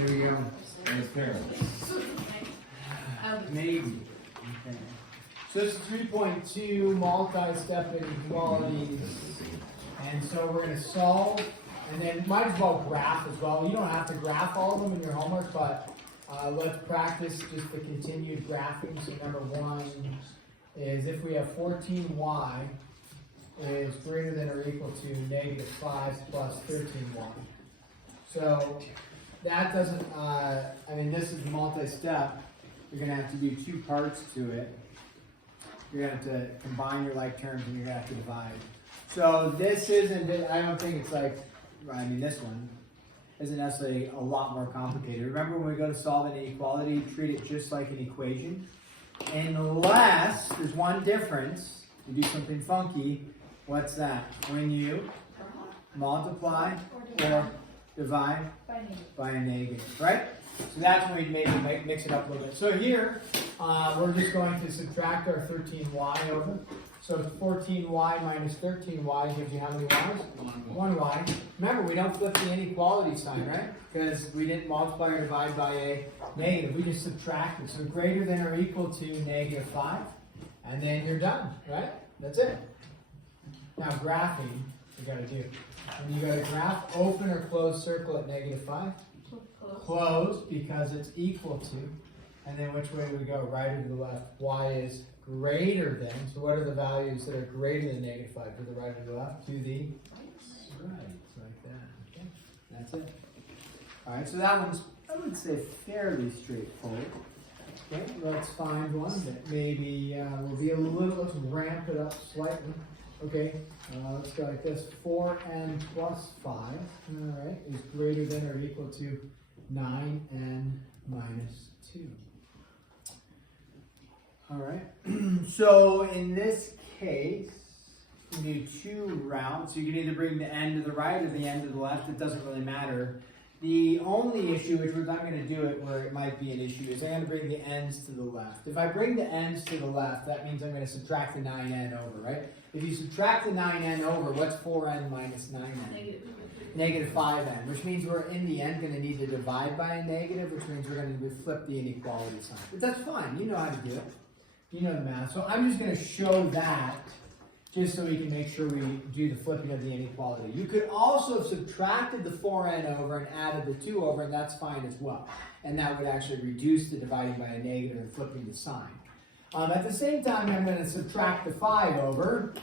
Here we go. Right there. Maybe. Okay. So this is 3.2 multi-step inequalities. And so we're going to solve, and then might as well graph as well. You don't have to graph all of them in your homework, but let's practice just the continued graphing. So number one is if we have 14y is greater than or equal to negative 5 plus 13y. So that doesn't, I mean, this is multi-step. You're going to have to do two parts to it. You're going to have to combine your like terms and you're going to have to divide. So this isn't, I don't think it's like, I mean, this one isn't necessarily a lot more complicated. Remember when we go to solve an inequality, treat it just like an equation. Unless there's one difference, you do something funky. What's that? When you multiply or divide by a negative, right? So that's when we maybe mix it up a little bit. So here, we're just going to subtract our 13y over. So 14y minus 13y gives you how many y's? 1y. Remember, we don't flip the inequality sign, right? Because we didn't multiply or divide by a negative. We just subtracted. So greater than or equal to negative 5. And then you're done, right? That's it. Now graphing, you got to do. When you got to graph, open or close circle at negative 5. Close because it's equal to. And then which way do we go? Right or to the left? Y is greater than. So what are the values that are greater than negative 5? To the right or the left? To the right. Like that. Okay. That's it. All right. So that one's, I would say, fairly straightforward. Okay. Let's find one that maybe will be a little. Let's ramp it up slightly. Okay. Let's go like this. 4n plus 5. All right. Is greater than or equal to 9n minus 2. All right, so in this case, you do two routes. You can either bring the end to the right or the end to the left. It doesn't really matter. The only issue, which we're not going to do it where it might be an issue, is I'm going to bring the ends to the left. If I bring the ends to the left, that means I'm going to subtract the 9n over, right? If you subtract the 9n over, what's 4n minus 9n? Negative 5n, which means we're in the end going to need to divide by a negative, which means we're going to flip the inequality sign. But that's fine. You know how to do it. You know the math. So I'm just going to show that just so we can make sure we do the flipping of the inequality. You could also have subtracted the 4n over and added the 2 over, and that's fine as well. And that would actually reduce the dividing by a negative and flipping the sign. At the same time, I'm going to subtract the 5 over,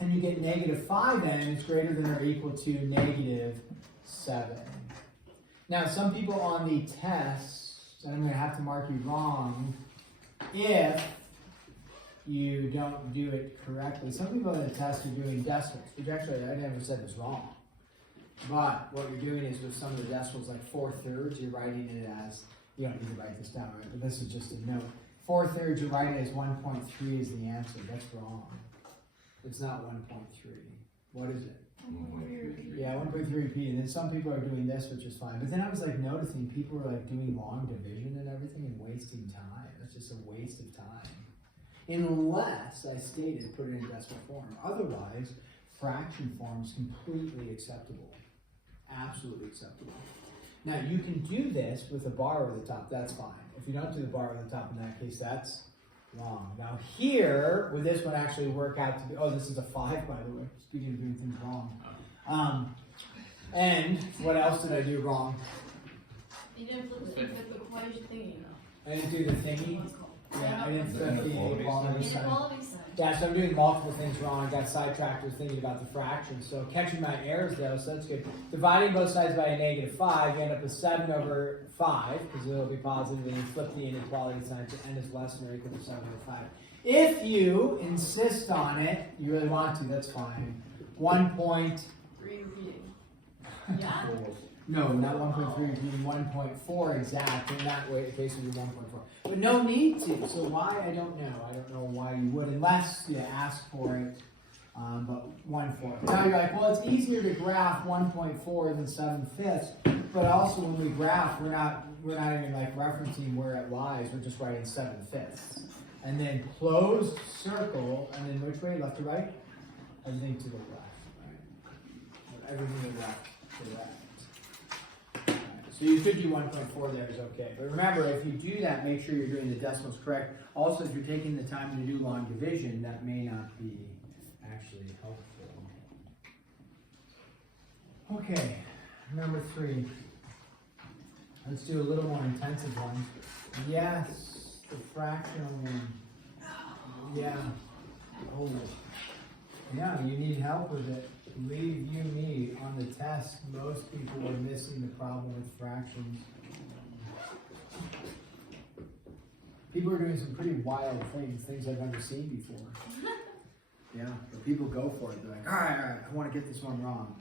and you get negative 5n is greater than or equal to negative 7. Now, some people on the test, and I'm going to have to mark you wrong, if you don't do it correctly. Some people in the test are doing decimals, which actually I never said was wrong. But what you're doing is with some of the decimals, like 4/3, you're writing it as, you don't need to write this down, right? But this is just a note. 4/3, you're writing it as 1.3 is the answer. That's wrong. It's not 1.3. What is it? 1.3. Yeah, 1.3 repeat. And then some people are doing this, which is fine. But then I was like noticing people are like doing long division and everything and wasting time. That's just a waste of time. Unless I stated put it in decimal form. Otherwise, fraction form is completely acceptable. Absolutely acceptable. Now, you can do this with a bar over the top. That's fine. If you don't do the bar over the top, in that case, that's wrong. Now, here, would this one actually work out to be, oh, this is a 5, by the way. Speaking of doing things wrong. And what else did I do wrong? You didn't flip the equation thingy, though. I didn't do the thingy. Yeah, I didn't flip the inequality sign. Sign. Yeah, so I'm doing multiple things wrong. I got sidetracked with thinking about the fractions. So catching my errors though, so that's good. Dividing both sides by a negative 5, you end up with 7 over 5, because it'll be positive, and you flip the inequality sign to n is less than or equal to 7 over 5. If you insist on it, you really want to, that's fine. 1.3 repeating. Yeah. No, not 1.3 repeating, 1.4 exact. In that way, the case would be 1.4. But no need to. So why? I don't know. I don't know why you would, unless you ask for it. But 1/4. Now you're like, well, it's easier to graph 1.4 than 7/5. But also, when we graph, we're not even like referencing where it lies. We're just writing 7/5. And then closed circle, and then which way? Left to right? Everything to the left. Right? Everything to the left. To the left. So you could do 1.4 there is okay. But remember, if you do that, make sure you're doing the decimals correct. Also, if you're taking the time to do long division, that may not be actually helpful. Okay, number 3. Let's do a little more intensive one. Yes, the fractional one. Yeah. Oh. Yeah, you need help with it. Believe you me, on the test, most people are missing the problem with fractions. People are doing some pretty wild things I've never seen before. Yeah, but people go for it. They're like, all right, I want to get this one wrong.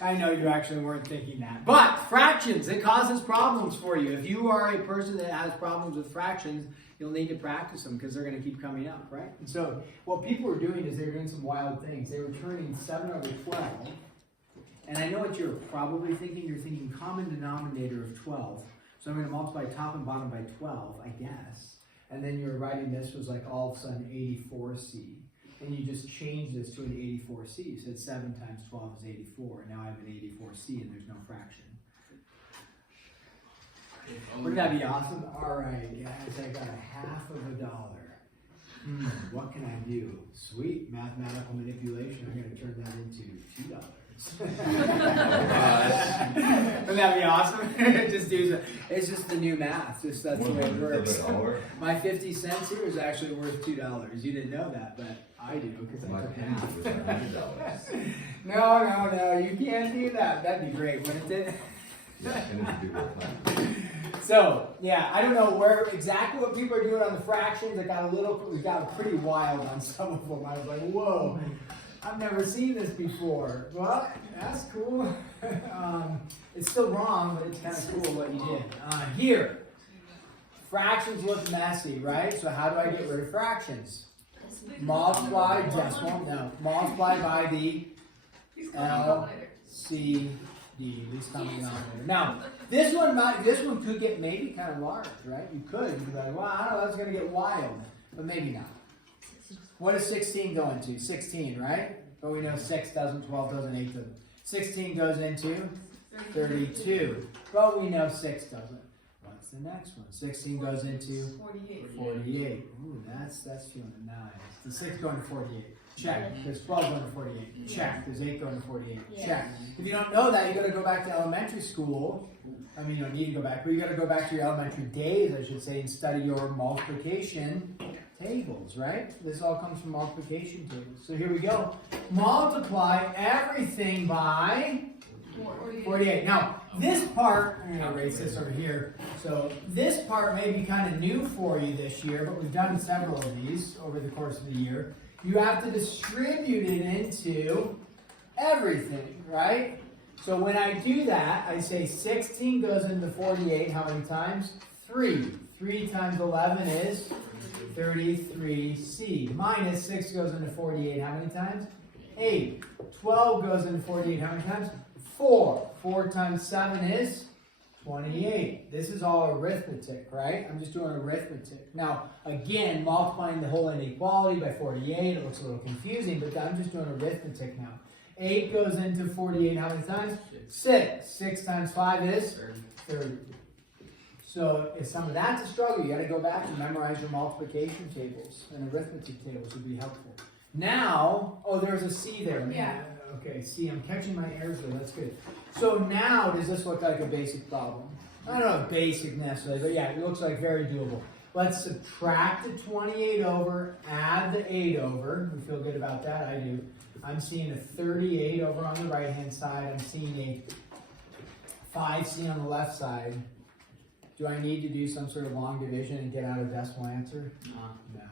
I know you actually weren't thinking that. But fractions, it causes problems for you. If you are a person that has problems with fractions, you'll need to practice them because they're going to keep coming up, right? And so what people were doing is they were doing some wild things. They were turning 7 over 12. And I know what you're probably thinking. You're thinking common denominator of 12. So I'm going to multiply top and bottom by 12, I guess. And then you're writing this was like all of a sudden 84C. And you just change this to an 84C. You said 7 times 12 is 84. And now I have an 84C and there's no fraction. Wouldn't that be awesome? All right, guys, I got $0.50. What can I do? Sweet, mathematical manipulation. I'm going to turn that into $2. Wouldn't that be awesome? It's just the new math. Just that's the way it works. My 50 cents here is actually worth $2. You didn't know that, but I do because I took half. No, you can't do that. That'd be great, wouldn't it? So, yeah, I don't know exactly what people are doing on the fractions. It got pretty wild on some of them. I was like, whoa, I've never seen this before. Well, that's cool. It's still wrong, but it's kind of cool what you did. Here, fractions look messy, right? So how do I get rid of fractions? Multiply by the LCD, least common denominator. Now, this one could get maybe kind of large, right? You could. You'd be like, well, I don't know, that's going to get wild. But maybe not. What does 16 go into? 16, right? But we know 6 doesn't, 12 doesn't, 8 doesn't. 16 goes into 32. But we know 6 doesn't. What's the next one? 16 goes into 48. Ooh, that's feeling nice. The 6 going to 48. Check. There's 12 going to 48. Check. There's 8 going to 48. Check. If you don't know that, you got to go back to elementary school. I mean, you don't need to go back, but you got to go back to your elementary days, I should say, and study your multiplication tables, right? This all comes from multiplication tables. So here we go. Multiply everything by 48. Now, this part, I'm going to erase this over here. So this part may be kind of new for you this year, but we've done several of these over the course of the year. You have to distribute it into everything, right? So when I do that, I say 16 goes into 48. How many times? 3. 3 times 11 is 33C. Minus 6 goes into 48. How many times? 8. 12 goes into 48. How many times? 4. 4 times 7 is 28. This is all arithmetic, right? I'm just doing arithmetic. Now, again, multiplying the whole inequality by 48, it looks a little confusing, but I'm just doing arithmetic now. 8 goes into 48 how many times? 6. 6 times 5 is 30. So if some of that's a struggle, you got to go back and memorize your multiplication tables, and arithmetic tables would be helpful. Now, oh, there's a C there. Yeah. Okay, see, I'm catching my errors there. That's good. So now, does this look like a basic problem? I don't know basic necessarily, but yeah, it looks like very doable. Let's subtract the 28 over, add the 8 over. We feel good about that, I do. I'm seeing a 38 over on the right-hand side. I'm seeing a 5C on the left side. Do I need to do some sort of long division and get out a decimal answer? No.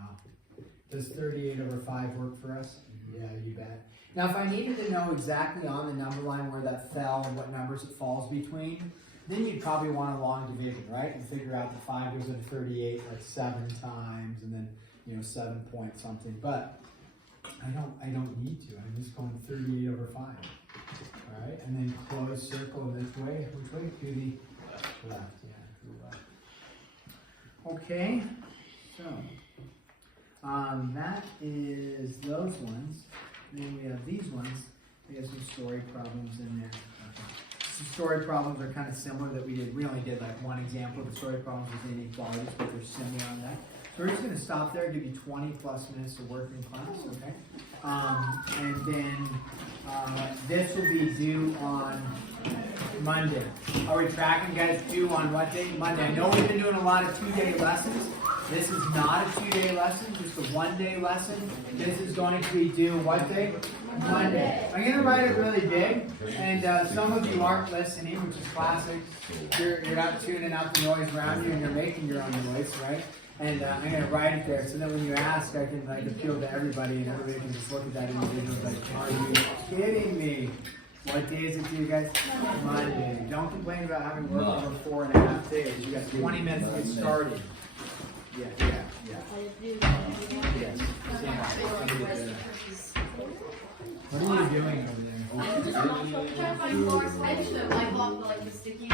Does 38 over 5 work for us? Yeah, you bet. Now, if I needed to know exactly on the number line where that fell and what numbers it falls between, then you'd probably want a long division, right? And figure out that 5 goes into 38 like 7 times, and then 7 point something. But I don't need to. I'm just going 38 over 5. All right, and then close circle this way. Which way? To the left. Yeah, to the left. Okay, so that is those ones. And then we have these ones. We have some story problems in there. Okay. story problems are kind of similar that we did. We only did like one example of the story problems with inequalities, but they're similar on that. So we're just going to stop there, give you 20 plus minutes to work in class, okay? And then this will be due on Monday. Are we tracking, guys? Due on what day? Monday. I know we've been doing a lot of 2-day lessons. This is not a 2-day lesson, just a 1-day lesson. This is going to be due what day? Monday. I'm going to write it really big, and some of you aren't listening, which is classic. You're not tuning out the noise around you, and you're making your own noise, right? And I'm going to write it there, so that when you ask, I can like appeal to everybody, and everybody can just look at that individual and like, are you kidding me? What day is it to you guys? Monday. Don't complain about having work over 4.5 days. You got 20 minutes to get started. Yeah. Yes. What are you doing over there? I'm just trying to find bars. I just put my block like the sticky